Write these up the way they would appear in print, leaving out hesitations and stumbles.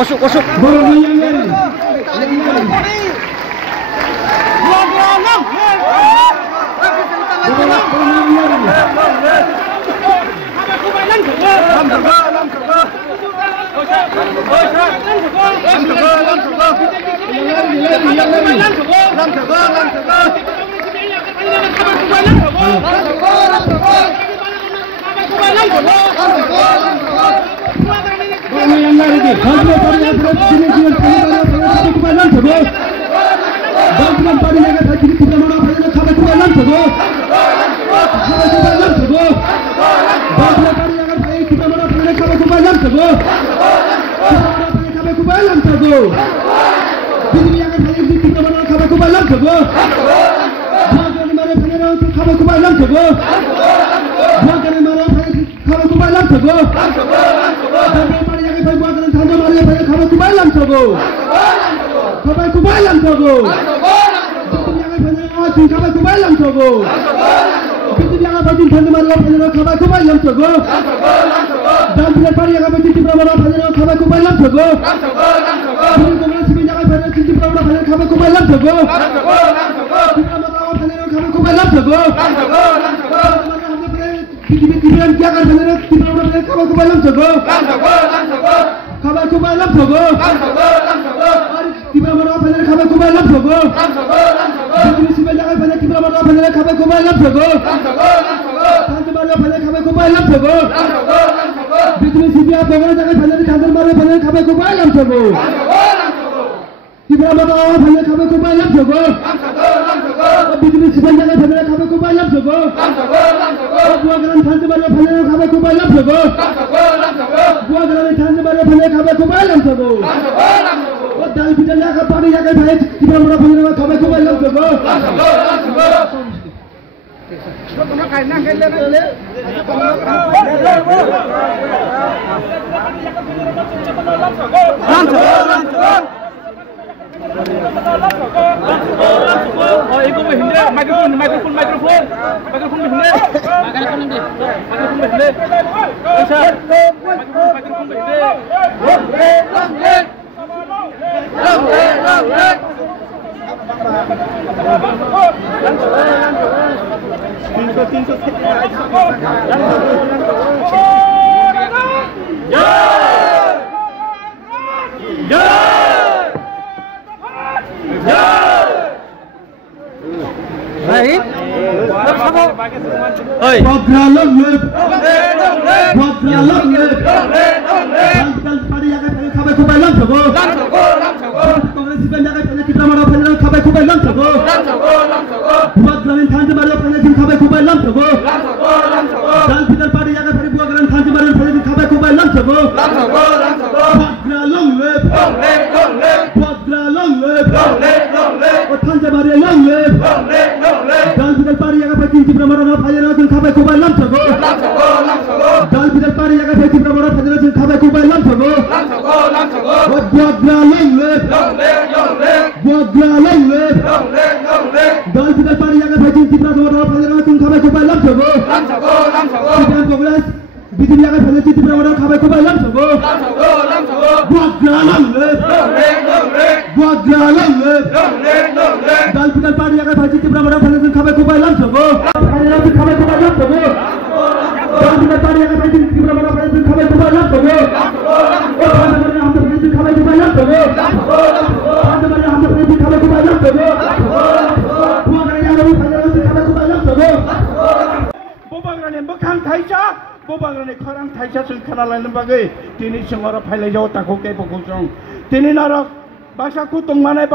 Osok. सिपेन जागा फैले चित्रा मारा फैले खाबाय खुबाय लामसगो बुवाग्रानि थांजे मारा फैले जिन खाबाय खुबाय लामसगो दाल फिदर पाड़ी जागा फैले बुवाग्रानि थांजे मारा फैले जिन खाबाय खुबाय लामसगो बुवाग्रा लंले बुवाग्रा लंले ओ थांजे मारा लंले दाल फिदर पाड़ी जागा फैले जिन चित्रा मारा फैले जिन खाबाय खुबाय लामसगो दाल फिदर पाड़ी जागा फैले चित्रा मारा फैले जिन खाबाय खुबाय लामसगो बुवाग्रा लंले बुवाग्रा लंले दाल फिदर पाड़ी जागा फैले जिन चित्रा मारा फैले जिन खाबाय खुबाय लामसगो सिपेन कांग्रेस बिदिनि जागा फैले जिन चित्रा मारा खाबाय खुबाय लामसगो बुवाग्रा लंले बुवाग्रा लंले दाल फिदर पाड़ी जागा फैले जिन चित्रा मारा फैले जिन खाबाय खुबाय लामसगो खाबाय खुबाय लामसगो दाल फिदर पाड़ी जागा फैले जिन चित्रा मारा फैले जिन खाबाय खुबाय लामसगो Bobagrani bekang taisa, bobagrani khorang taisa sing khanalan bagai, tini sengora phailai jau takho ke pokong, tini narok baksa kutong manai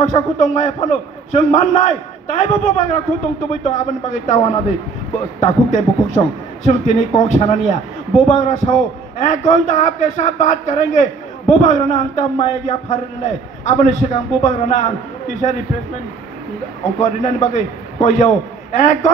phalo, seng manai, tai bobagra kutong tubai to aban bagai tawana de, takho ke pokong, seng tini kok sanania, bobagra sao, एक घंटा आपके साथ बात करेंगे बोबाग्राना अंग तब मायगिया फरने आपने शिकांग बोबाग्राना अंग किसी रिप्लेसमेंट और कोऑर्डिनेट बाकी कोई जाओ एक